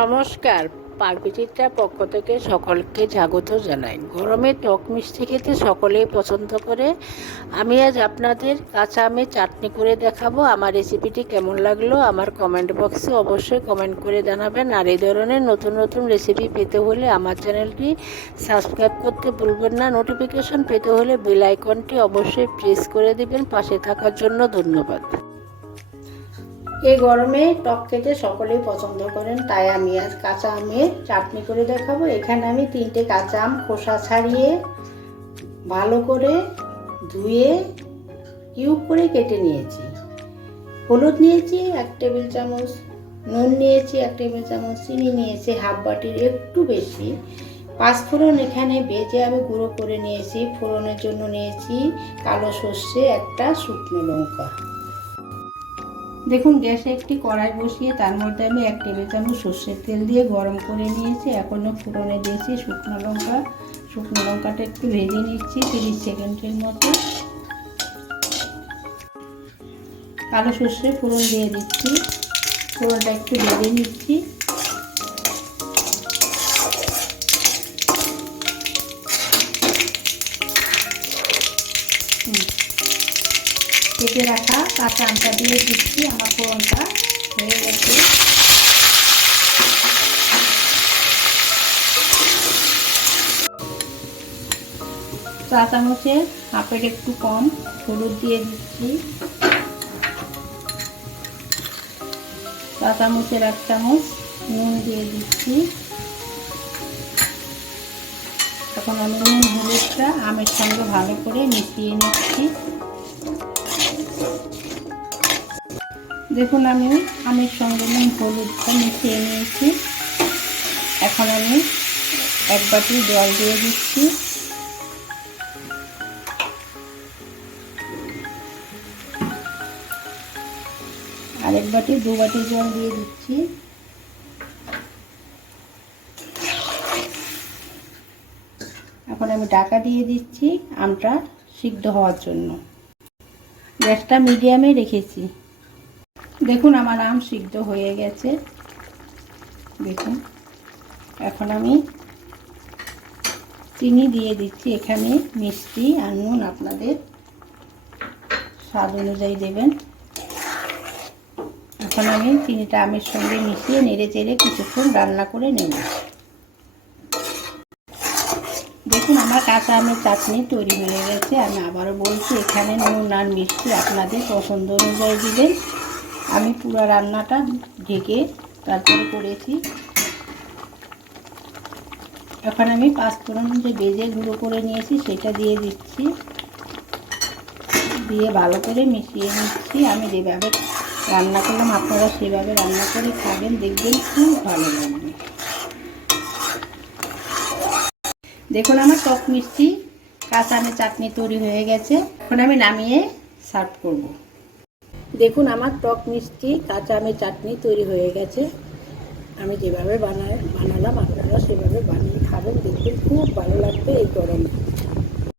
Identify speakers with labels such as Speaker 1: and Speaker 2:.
Speaker 1: নমস্কার। পারপিচিত্রার পক্ষ থেকে সকলকে স্বাগত জানাই। গরমে টক মিষ্টি খেতে সকলেই পছন্দ করে। আমি আজ আপনাদের কাঁচা আমের চাটনি করে দেখাবো। আমার রেসিপিটি কেমন লাগল আমার কমেন্ট বক্সে অবশ্যই কমেন্ট করে জানাবেন। আর এই ধরনের নতুন নতুন রেসিপি পেতে হলে আমার চ্যানেলটি সাবস্ক্রাইব করতে ভুলবেন না। নোটিফিকেশন পেতে হলে বেল আইকনটি অবশ্যই প্রেস করে দেবেন। পাশে থাকার জন্য ধন্যবাদ। এই গরমে টক খেতে সকলেই পছন্দ করেন, তাই আমি আজ কাঁচা আমের চাটনি করে দেখাবো। এখানে আমি তিনটে কাঁচা আম খোসা ছাড়িয়ে ভালো করে ধুয়ে কিউব করে কেটে নিয়েছি। হলুদ নিয়েছি এক টেবিল চামচ, নুন নিয়েছি এক টেবিল চামচ, চিনি নিয়েছি হাফ বাটির একটু বেশি। পাঁচ ফোড়ন এখানে বেজে আমি গুঁড়ো করে নিয়েছি। ফোড়নের জন্য নিয়েছি কালো সর্ষে, একটা শুকনো লঙ্কা। দেখুন, গ্যাসে একটি কড়াই বসিয়ে তার মধ্যে আমি এক টেবিল চামচ সর্ষের তেল দিয়ে গরম করে নিয়েছি। এখনও ফোড়নে দিয়েছি শুকনো লঙ্কা। শুকনো লঙ্কাটা একটু ভেজে নিচ্ছি তিরিশ সেকেন্ডের মতো। কালো সর্ষে ফোড়ন দিয়ে দিচ্ছি। ফোড়নটা একটু ভেজে নিচ্ছি। কেটে রাখা কাঁচা আমটা দিয়ে দিচ্ছি, আমার ফোড়নটা হয়ে গেছে। চা চামচের হাফের একটু কম হলুদ দিয়ে দিচ্ছি। চা চামচের এক চামচ নুন দিয়ে দিচ্ছি। এখন আমি নুন, হলুদটা আমের সঙ্গে ভালো করে মিশিয়ে নিচ্ছি। দেখুন, আমি আমের সঙ্গে নুন, হলুদটা মিশিয়ে নিয়েছি। এখন আমি এক বাটি জল দিয়ে দিচ্ছি। আরেক বাটি, দু বাটি জল দিয়ে দিচ্ছি। এখন আমি ডাকা দিয়ে দিচ্ছি, আমটা সিদ্ধ হওয়ার জন্য। গ্যাসটা মিডিয়ামে রেখেছি। দেখুন, আমার আম সিদ্ধ হয়ে গেছে। দেখুন, এখন আমি চিনি দিয়ে দিচ্ছি। এখানে মিষ্টি আর নুন আপনাদের স্বাদ অনুযায়ী দেবেন। এখন আমি চিনিটা আমের সঙ্গে মিশিয়ে নেড়ে চেড়ে কিছুক্ষণ রান্না করে নেব। দেখুন, আমার কাঁচা আমের চাটনি তৈরি হয়ে গেছে। আমি আবারও বলছি, এখানে নুন আর মিষ্টি আপনাদের পছন্দ অনুযায়ী দিবেন। আমি পুরো রান্নাটা ঢেকে তারপরে করেছি। এখন আমি পাঁচফোড়ন যে বেজে গুঁড়ো করে নিয়েছি সেটা দিয়ে দিচ্ছি। দিয়ে ভালো করে মিশিয়ে নিচ্ছি। আমি যেভাবে রান্না করলাম, আপনারা সেভাবে রান্না করে খাবেন, দেখবেন খুব ভালো লাগবে। দেখুন আমার টক মিষ্টি, কাঁচা আমের চাটনি তৈরি হয়ে গেছে। এখন আমি নামিয়ে সার্ভ করব। দেখুন, আমার টক মিষ্টি, কাঁচা আমের চাটনি তৈরি হয়ে গেছে। আমি যেভাবে বানায় বানালাম আপনারা সেভাবে বানিয়ে খাবেন। দেখবেন খুব ভালো লাগবে এই গরমে।